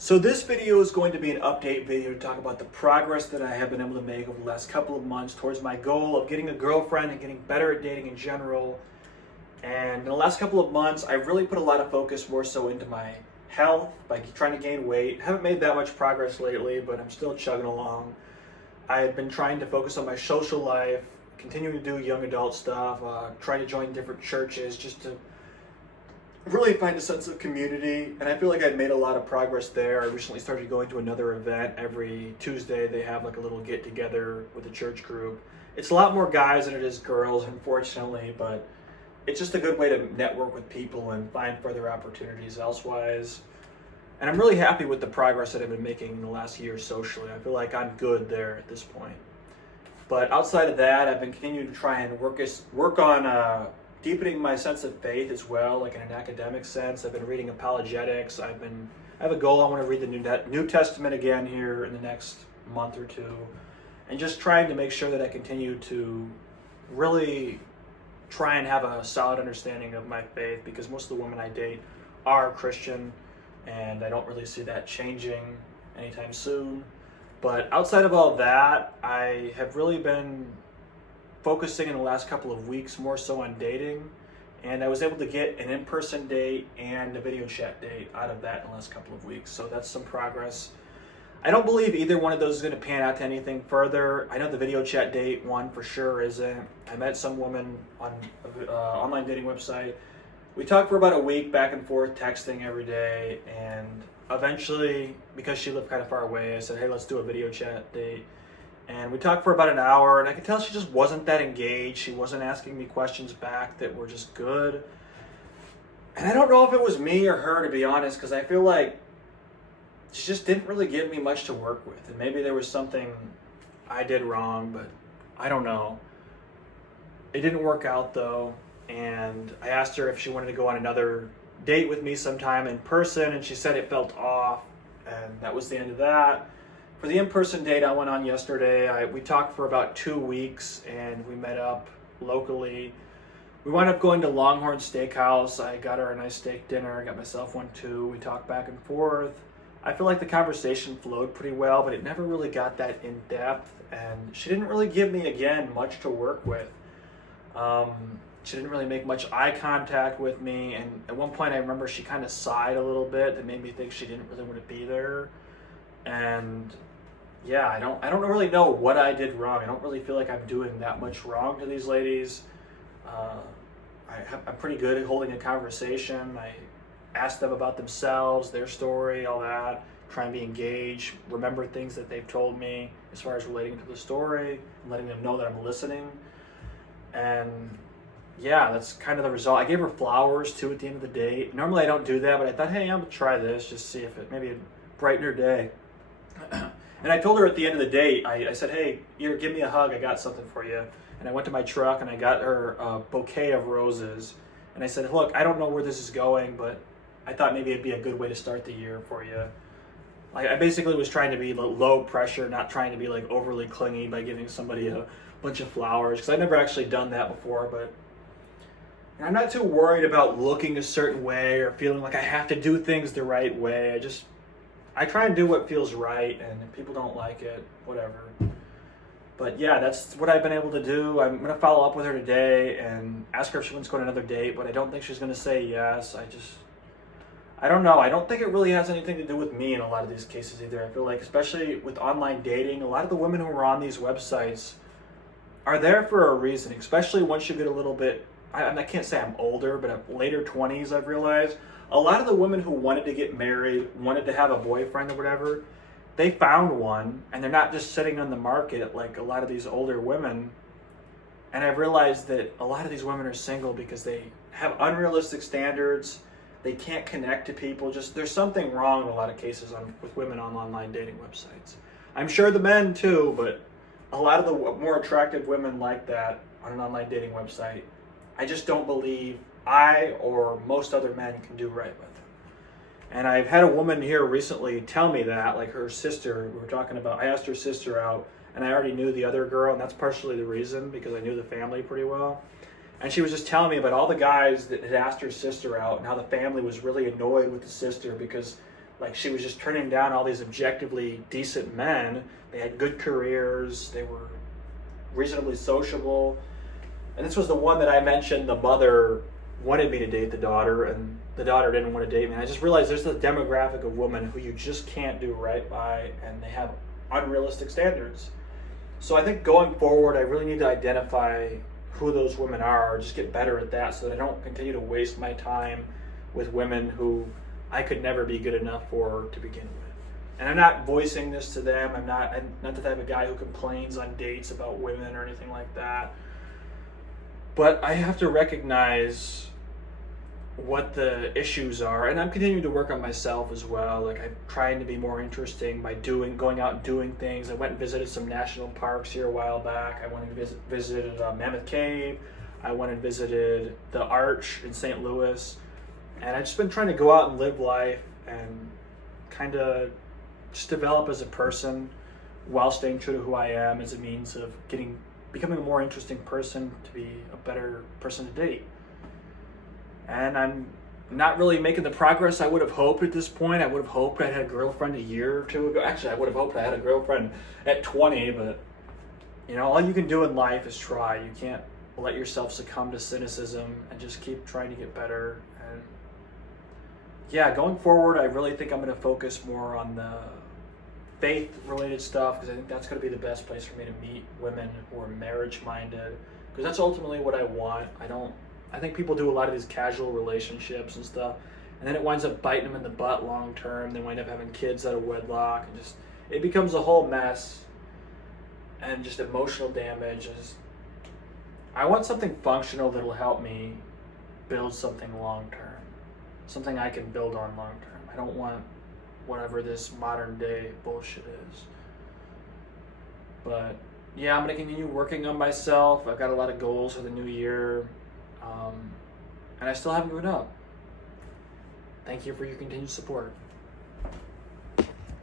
So this video is going to be an update video to talk about the progress that I have been able to make over the last couple of months towards my goal of getting a girlfriend and getting better at dating in general. And in the last couple of months, I've really put a lot of focus more so into my health by trying to gain weight. Haven't made that much progress lately, but I'm still chugging along. I've been trying to focus on my social life, continuing to do young adult stuff, trying to join different churches just to really find a sense of community, and I feel like I've made a lot of progress there. I recently started going to another event every Tuesday. They have like a little get together with the church group. It's a lot more guys than it is girls, unfortunately, but it's just a good way to network with people and find further opportunities elsewise. And I'm really happy with the progress that I've been making in the last year socially. I feel like I'm good there at this point. But outside of that, I've been continuing to try and work on deepening my sense of faith as well, like in an academic sense. I've been reading apologetics. I have a goal. I want to read the New Testament again here in the next month or two, and just trying to make sure that I continue to really try and have a solid understanding of my faith, because most of the women I date are Christian, and I don't really see that changing anytime soon. But outside of all that, I have really been focusing in the last couple of weeks more so on dating, and I was able to get an in-person date and a video chat date out of that in the last couple of weeks, so that's some progress. I don't believe either one of those is going to pan out to anything further. I know the video chat date one for sure isn't. I met some woman on an online dating website. We talked for about a week back and forth texting every day, and eventually, because she lived kind of far away, I said, hey, let's do a video chat date. And we talked for about an hour, and I could tell she just wasn't that engaged. She wasn't asking me questions back that were just good. And I don't know if it was me or her, to be honest, because I feel like she just didn't really give me much to work with. And maybe there was something I did wrong, but I don't know. It didn't work out, though. And I asked her if she wanted to go on another date with me sometime in person, and she said it felt off. And that was the end of that. For the in-person date I went on yesterday, we talked for about 2 weeks, and we met up locally. We wound up going to Longhorn Steakhouse. I got her a nice steak dinner, got myself one too. We talked back and forth. I feel like the conversation flowed pretty well, but it never really got that in-depth, and she didn't really give me, again, much to work with. She didn't really make much eye contact with me, and at one point I remember she kind of sighed a little bit. That made me think she didn't really want to be there. And yeah, I don't really know what I did wrong. I don't really feel like I'm doing that much wrong to these ladies. I'm pretty good at holding a conversation. I ask them about themselves, their story, all that. Try and be engaged, remember things that they've told me as far as relating to the story, and letting them know that I'm listening. And yeah, that's kind of the result. I gave her flowers too at the end of the date. Normally I don't do that, but I thought, hey, I'm gonna try this, just see if it maybe it'd brighten her day. And I told her at the end of the date, I said, hey, here, give me a hug, I got something for you. And I went to my truck and I got her a bouquet of roses. And I said, look, I don't know where this is going, but I thought maybe it'd be a good way to start the year for you. Like, I basically was trying to be low pressure, not trying to be like overly clingy by giving somebody a bunch of flowers, because I've never actually done that before. But I'm not too worried about looking a certain way or feeling like I have to do things the right way. I try and do what feels right, and if people don't like it, whatever. But yeah, that's what I've been able to do. I'm going to follow up with her today and ask her if she wants to go on another date, but I don't think she's going to say yes. I don't know. I don't think it really has anything to do with me in a lot of these cases either. I feel like, especially with online dating, a lot of the women who are on these websites are there for a reason, especially once you get a little bit, I can't say I'm older, but later 20s, I've realized. A lot of the women who wanted to get married, wanted to have a boyfriend or whatever, they found one, and they're not just sitting on the market like a lot of these older women. And I've realized that a lot of these women are single because they have unrealistic standards. They can't connect to people. Just there's something wrong in a lot of cases with women on online dating websites. I'm sure the men too, but a lot of the more attractive women like that on an online dating website, I just don't believe I or most other men can do right with them. And I've had a woman here recently tell me that, like her sister, we were talking about, I asked her sister out, and I already knew the other girl, and that's partially the reason, because I knew the family pretty well. And she was just telling me about all the guys that had asked her sister out, and how the family was really annoyed with the sister because Like she was just turning down all these objectively decent men. They had good careers. They were reasonably sociable. And this was the one that I mentioned the mother wanted me to date the daughter, and the daughter didn't want to date me. And I just realized there's a demographic of women who you just can't do right by, and they have unrealistic standards. So I think going forward, I really need to identify who those women are, just get better at that so that I don't continue to waste my time with women who I could never be good enough for to begin with. And I'm not voicing this to them. I'm not the type of guy who complains on dates about women or anything like that. But I have to recognize what the issues are, and I'm continuing to work on myself as well. Like I'm trying to be more interesting by going out and doing things. I went and visited some national parks here a while back. I went and visited Mammoth Cave. I went and visited the Arch in St. Louis, and I've just been trying to go out and live life and kind of just develop as a person while staying true to who I am as a means of becoming a more interesting person, to be a better person to date. And I'm not really making the progress I would have hoped at this point. I would have hoped I had a girlfriend a year or two ago. Actually, I would have hoped I had a girlfriend at 20, but all you can do in life is try. You can't let yourself succumb to cynicism and just keep trying to get better. And yeah, going forward, I really think I'm going to focus more on the faith-related stuff, because I think that's going to be the best place for me to meet women who are marriage-minded, because that's ultimately what I want. I think people do a lot of these casual relationships and stuff, and then it winds up biting them in the butt long term. They wind up having kids out of wedlock, and it becomes a whole mess, and just emotional damage. I want something functional that'll help me build something long term, something I can build on long term. I don't want whatever this modern day bullshit is. But yeah, I'm going to continue working on myself. I've got a lot of goals for the new year. And I still haven't given up. Thank you for your continued support.